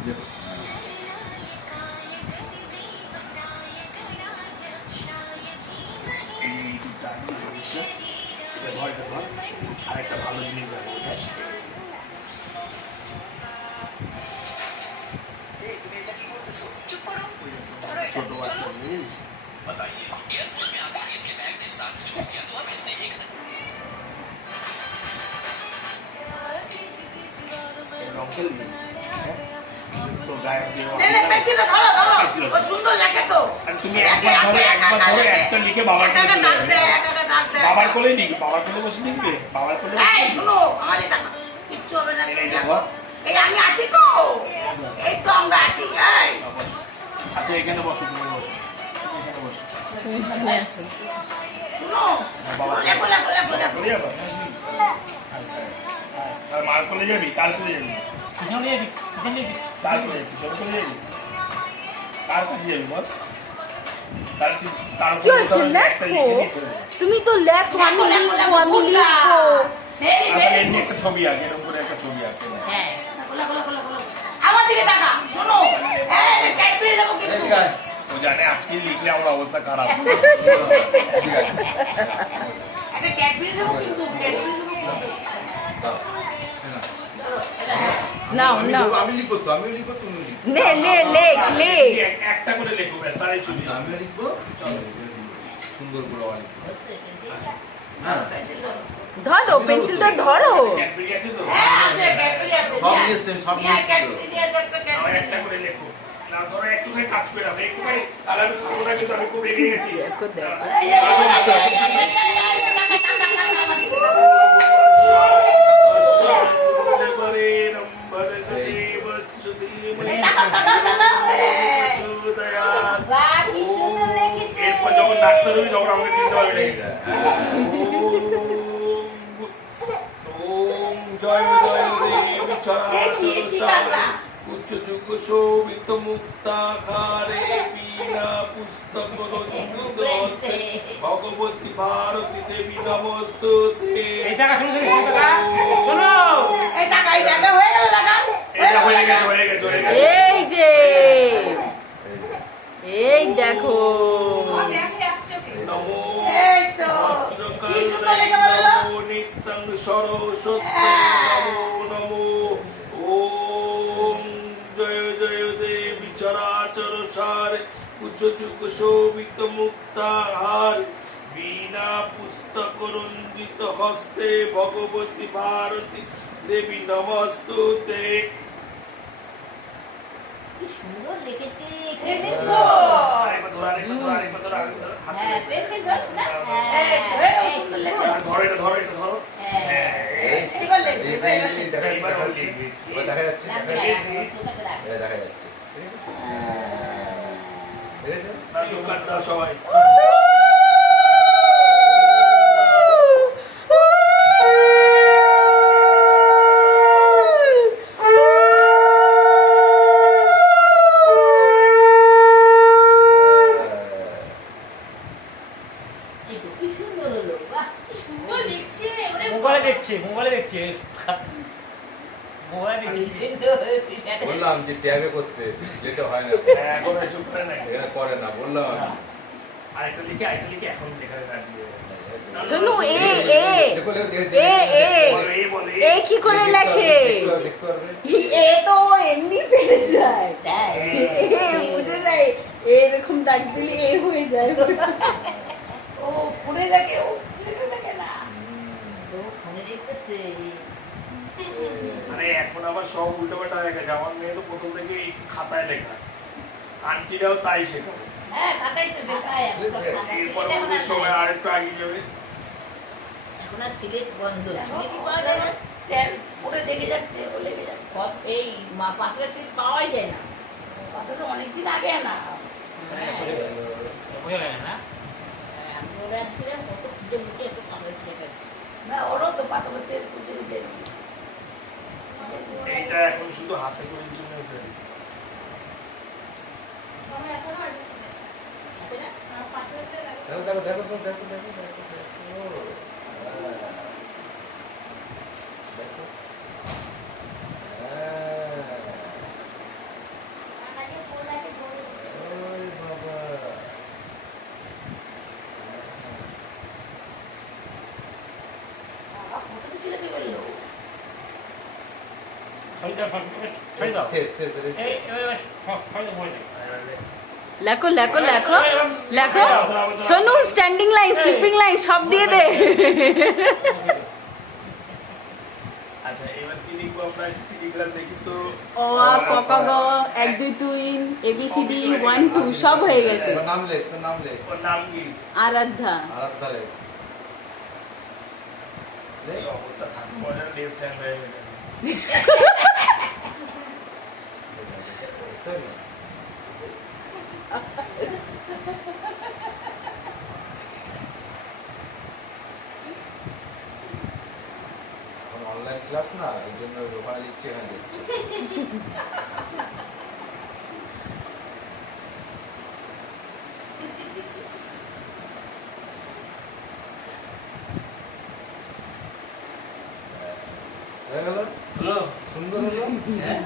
দেখো এই যে ইউটিউবটা এটা ধর আরেকটা ভালো জিনিস দেখো তুমি এটা কি করতেছো? চুপ করো। ছোট বাচ্চা জিনিস बताइए एयरपोर्ट में आकर इसके बैग ने साथ छोड़ दिया तो अब इसने एक রং খেলবি তো গায়ে দিয়ে পেন্সিলটা ধরো ধরো ও সুন্দর লাগে তো। আর তুমি একবার ধরে একটা লিখে বাবার কোলে চলে যাবে বাবার কোলে লিখি বাবার কোলে বসে লিখবে বাবার কোলে এই শুনো আমার এটা কিচ্ছু হবে না এই দেখো এই আমি আছি তো এই তো আমরা আছি এই আচ্ছা এখানে বসো তুমি বসো এখানে বসো তুমি সামনে আসো। শুনো বাবা বলে চলে যাবো আর মার কোলে যাবি কার কোলে যাবি এখানে যাবি এখানে যাবি কার কোলে যাবি তোর কোলে যাবি কার কাছে যাবি বল কার কার কি হচ্ছে লেখো তুমি তো লেখো আমি লিখবো ভেরি আচ্ছা ভেরি এমনি একটা ছবি আঁকে এরকম করে একটা ছবি আঁকে হ্যাঁ বলে আমার দিকে তাকা শুনো হ্যাঁ ক্যাডবেরি দেবো কিন্তু ও জানে আজকে লিখলে আমার অবস্থা খারাপ ঠিক আছে একটা ক্যাডবেরি দেবো কিন্তু ক্যাডবেরি দেবো নাও নাও আমি লিখবো তো আমিও লিখবো তুমি লিখবো লে লে লেখ লেখ একটা করে লেখো সারে ছবি আমিও লিখবো সুন্দর করে ধরো পেন্সিলটা ধরো ক্যাডবেরি আছে তো হ্যাঁ আছে ক্যাডবেরি আছে সব নিয়ে এসছেন, সব নিয়ে এসছেন তো। ক্যাডবেরি দিয়ে একটা নাও ক্যাডবেরি একটা করে লেখো না ধরো একটুখানি টাচ করে দাও একটুখানি তাহলে আমি ছাড়বো না কিন্তু আমি খুব রেগে গেছি দেখো দেখো এরপর যখন ডাক্তার হবি তখন আমাকে চিনতে পারবি ওম জয় জয় দেবী চরাচর উচ্চ যুগ শোভিত মুক্তাকারে বিনা পুস্তক রঞ্জিত হস্তে ভগবতী ভারতী দেবী নমস্তুতে এই টাকা শুনে শোনো এই টাকা এই জায়গা হয়ে গেল লাগান এটা হয়ে গেছে এই যে এই দেখো নমো এই তো কি সুন্দর লেগে বললো নিত্যং সরস্বতী নমো নমো ওম জয় জয় দেবী চরাচর সারে উচ্চ যুগ শোভিত মুক্তাহার বিনা পুস্তক রঞ্জিত হস্তে ভগবতী ভারতী দেবী নমস্তুতে কি সুন্দর লিখেছে এই দেখো আরেকবার ধরো হ্যাঁ পেন্সিল ধর না এই সুন্দর লেগে ধরো এটা ধরো এই বলে দেখা যাচ্ছে দেখা যাচ্ছে দেখা যাচ্ছে ঠিক আছে দোকানদার সবাই কি সুন্দর হলো বাহ কি সুন্দর লিখছে ওরে মোবাইলে দেখছে মোবাইলে দেখছে বললাম যে ট্যাবে করতে যেটা হয় না এখন এসব করে না এটা করে না বললাম আমি আরেকটা লিখে এখন লেখায় রাজি হয়ে গেছে শোনো এ দেখো এ বলে এ কি করে লেখে দেখতে পারবে এ তো এমনি পেরে যায় তাই বুঝে যায় এরকম ডাক দিলে এ হয়ে যায় ও পুড়ে দেখে ও পুড়ে দেখে না তো ফোনে দেখতেছে আরে এখন আবার সব উল্টোপাল্টা হয়ে গেছে আমার মেয়ে তো প্রথম থেকে খাতায় লেখা আন্টিরাও তাই শেখায় হ্যাঁ খাতাই তো দেখায় এরপর ওদের সময় আর একটু আগিয়ে যাবে এখন আর সিলেট বন্ধ সিলেট পাওয়া যায় না তেল পুড়ে দেখে যাচ্ছে ও লেগে যাচ্ছে সব এই পাঁচটা সিলেট পাওয়াই যায় না কথা তো অনেকদিন আগে না বোঝা যায় না আমি ওরা ছিলাম কত খুঁজে মুখে এত কামড়ে সিলেট আছে না ওরও তো পাতা বসে পুজো দিতে সেইটা এখন শুধু হাতে করে জন্য আছে না দেখো দেখো দেখো দেখো দেখো দেখো দেখো ছয় দাও শেষ শেষ শেষ। এই এবার ছয় দাও বই লেখো লেখো লেখো লেখো শোনু স্ট্যান্ডিং লাইন স্লিপিং লাইন সব দিয়ে দে আচ্ছা এবার কি লিখবো আমরা কি লিখলাম দেখি তো ও ক গ 1 2 3 ABCD 1 2 সব হয়ে গেছে তোর নাম লেখ তোর নাম লেখ ওর নাম কি আরাধ্যা আরাধ্যা লেখ এই অবস্থা থাকবে পরে লেফট হ্যান্ড হয়ে গেছে এখন অনলাইন ক্লাস না এই জন্য ওখানে লিখছে এখানে লিখছে হয়ে গেল হলো সুন্দর হলো হ্যাঁ